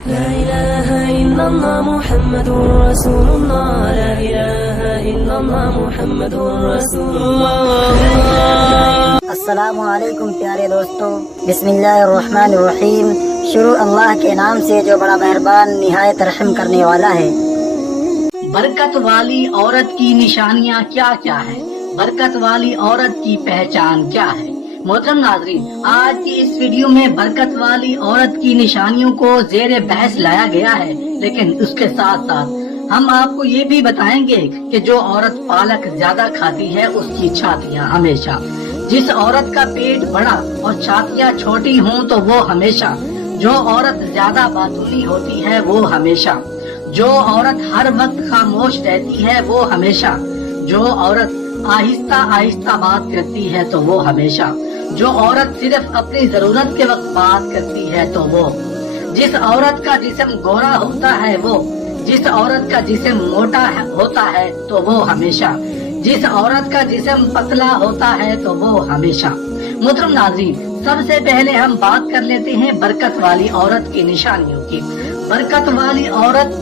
لا إله إلا الله محمد رسول الله لا إله إلا الله محمد رسول الله. السلام علیکم پیارے دوستو، بسم اللہ الرحمن الرحیم. شروع اللہ کے نام سے جو بڑا مہربان نہایت رحم کرنے والا ہے. برکت والی عورت کی نشانیاں کیا کیا ہیں؟ برکت والی عورت کی پہچان کیا ہے؟ محترم ناظرین، آج کی اس ویڈیو میں برکت والی عورت کی نشانیوں کو زیر بحث لایا گیا ہے، لیکن اس کے ساتھ ساتھ ہم آپ کو یہ بھی بتائیں گے کہ جو عورت پالک زیادہ کھاتی ہے اس کی چھاتیاں ہمیشہ، جس عورت کا پیٹ بڑا اور چھاتیاں چھوٹی ہوں تو وہ ہمیشہ، جو عورت زیادہ باتونی ہوتی ہے وہ ہمیشہ، جو عورت ہر وقت خاموش رہتی ہے وہ ہمیشہ، جو عورت آہستہ آہستہ بات کرتی ہے تو وہ ہمیشہ، جو عورت صرف اپنی ضرورت کے وقت بات کرتی ہے تو وہ، جس عورت کا جسم گورا ہوتا ہے وہ، جس عورت کا جسم موٹا ہوتا ہے تو وہ ہمیشہ، جس عورت کا جسم پتلا ہوتا ہے تو وہ ہمیشہ. محترم ناظرین، سب سے پہلے ہم بات کر لیتے ہیں برکت والی عورت کی نشانیوں کی. برکت والی عورت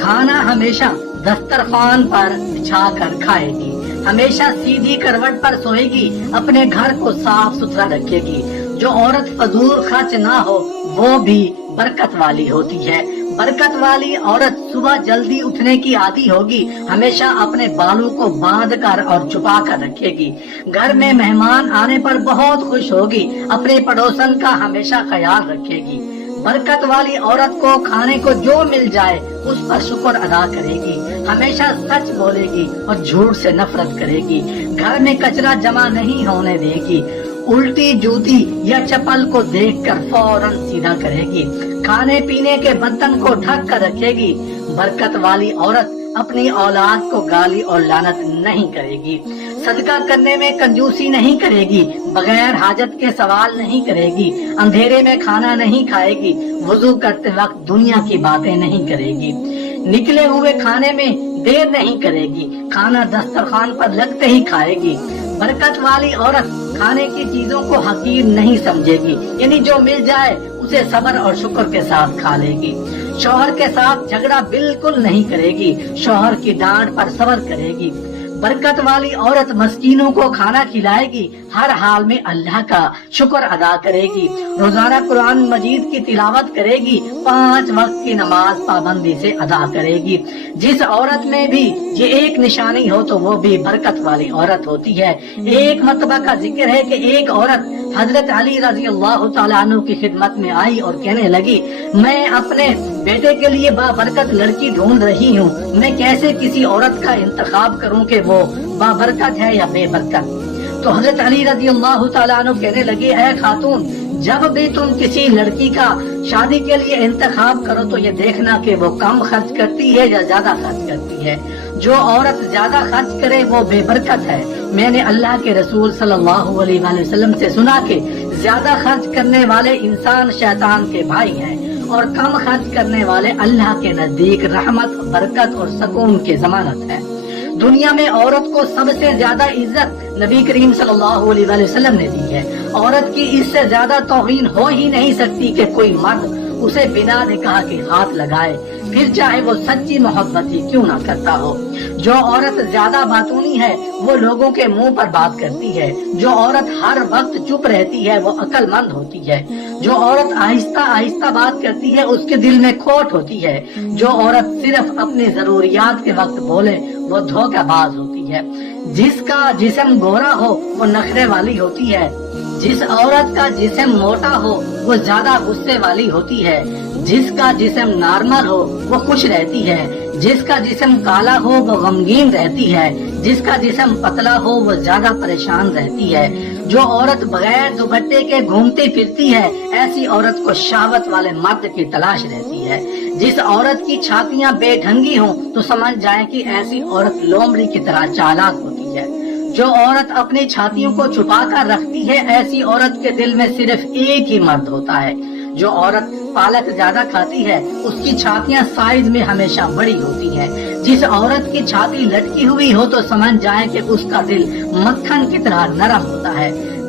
کھانا ہمیشہ دسترخوان پر بچھا کر کھائے گی، ہمیشہ سیدھی کروٹ پر سوئے گی، اپنے گھر کو صاف ستھرا رکھے گی. جو عورت فضول خرچ نہ ہو وہ بھی برکت والی ہوتی ہے. برکت والی عورت صبح جلدی اٹھنے کی عادی ہوگی، ہمیشہ اپنے بالوں کو باندھ کر اور چھپا کر رکھے گی. گھر میں مہمان آنے پر بہت خوش ہوگی، اپنے پڑوسن کا ہمیشہ خیال رکھے گی. برکت والی عورت کو کھانے کو جو مل جائے اس پر شکر ادا کرے گی، ہمیشہ سچ بولے گی اور جھوٹ سے نفرت کرے گی. گھر میں کچرا جمع نہیں ہونے دے گی، الٹی جوتی یا چپل کو دیکھ کر فوراً سیدھا کرے گی. کھانے پینے کے برتن کو ڈھک کر رکھے گی. برکت والی عورت اپنی اولاد کو گالی اور لعنت نہیں کرے گی. صدقہ کرنے میں کنجوسی نہیں کرے گی، بغیر حاجت کے سوال نہیں کرے گی، اندھیرے میں کھانا نہیں کھائے گی، وضو کرتے وقت دنیا کی باتیں نہیں کرے گی. نکلے ہوئے کھانے میں دیر نہیں کرے گی، کھانا دسترخوان پر لگتے ہی کھائے گی. برکت والی عورت کھانے کی چیزوں کو حقیر نہیں سمجھے گی، یعنی جو مل جائے اسے صبر اور شکر کے ساتھ کھا لے گی. شوہر کے ساتھ جھگڑا بالکل نہیں کرے گی، شوہر کی ڈانٹ پر صبر کرے گی. برکت والی عورت مسکینوں کو کھانا کھلائے گی، ہر حال میں اللہ کا شکر ادا کرے گی. روزانہ قرآن مجید کی تلاوت کرے گی، 5 وقت کی نماز پابندی سے ادا کرے گی. جس عورت میں بھی یہ ایک نشانی ہو تو وہ بھی برکت والی عورت ہوتی ہے. ایک مرتبہ کا ذکر ہے کہ ایک عورت حضرت علی رضی اللہ تعالیٰ عنہ کی خدمت میں آئی اور کہنے لگی، میں اپنے بیٹے کے لیے بابرکت لڑکی ڈھونڈ رہی ہوں، میں کیسے کسی عورت کا انتخاب کروں کہ وہ بابرکت ہے یا بے برکت؟ تو حضرت علی رضی اللہ تعالیٰ عنہ کہنے لگے، اے خاتون، جب بھی تم کسی لڑکی کا شادی کے لیے انتخاب کرو تو یہ دیکھنا کہ وہ کم خرچ کرتی ہے یا زیادہ خرچ کرتی ہے. جو عورت زیادہ خرچ کرے وہ بے برکت ہے. میں نے اللہ کے رسول صلی اللہ علیہ وآلہ وسلم سے سنا کہ زیادہ خرچ کرنے والے انسان شیطان کے بھائی ہیں اور کم خرچ کرنے والے اللہ کے نزدیک رحمت، برکت اور سکون کی ضمانت ہے. دنیا میں عورت کو سب سے زیادہ عزت نبی کریم صلی اللہ علیہ وآلہ وسلم نے دی ہے. عورت کی اس سے زیادہ توہین ہو ہی نہیں سکتی کہ کوئی مرد اسے بنا نکاح کے ہاتھ لگائے، پھر چاہے وہ سچی محبت ہی کیوں نہ کرتا ہو. جو عورت زیادہ باتونی ہے وہ لوگوں کے منہ پر بات کرتی ہے. جو عورت ہر وقت چپ رہتی ہے وہ عقل مند ہوتی ہے. جو عورت آہستہ آہستہ بات کرتی ہے اس کے دل میں کھوٹ ہوتی ہے. جو عورت صرف اپنی ضروریات کے وقت بولے وہ دھوکہ باز ہوتی ہے. جس کا جسم گورا ہو وہ نخرے والی ہوتی ہے. جس عورت کا جسم موٹا ہو وہ زیادہ غصے والی ہوتی ہے. جس کا جسم نارمل ہو وہ خوش رہتی ہے. جس کا جسم کالا ہو وہ غمگین رہتی ہے. جس کا جسم پتلا ہو وہ زیادہ پریشان رہتی ہے. جو عورت بغیر دوپٹے کے گھومتی پھرتی ہے ایسی عورت کو شہوت والے مرد کی تلاش رہتی ہے. جس عورت کی چھاتیاں بے ڈھنگی ہوں تو سمجھ جائیں کہ ایسی عورت لومڑی کی طرح چالاک ہوتی ہے. جو عورت اپنی چھاتیوں کو چھپا کر رکھتی ہے ایسی عورت کے دل میں صرف ایک ہی مرد ہوتا ہے. جو عورت پالک زیادہ کھاتی ہے اس کی چھاتیاں سائز میں ہمیشہ بڑی ہوتی ہیں. جس عورت کی چھاتی لٹکی ہوئی ہو تو سمجھ جائیں کہ اس کا دل مکھن کی طرح نرم ہوتا ہے.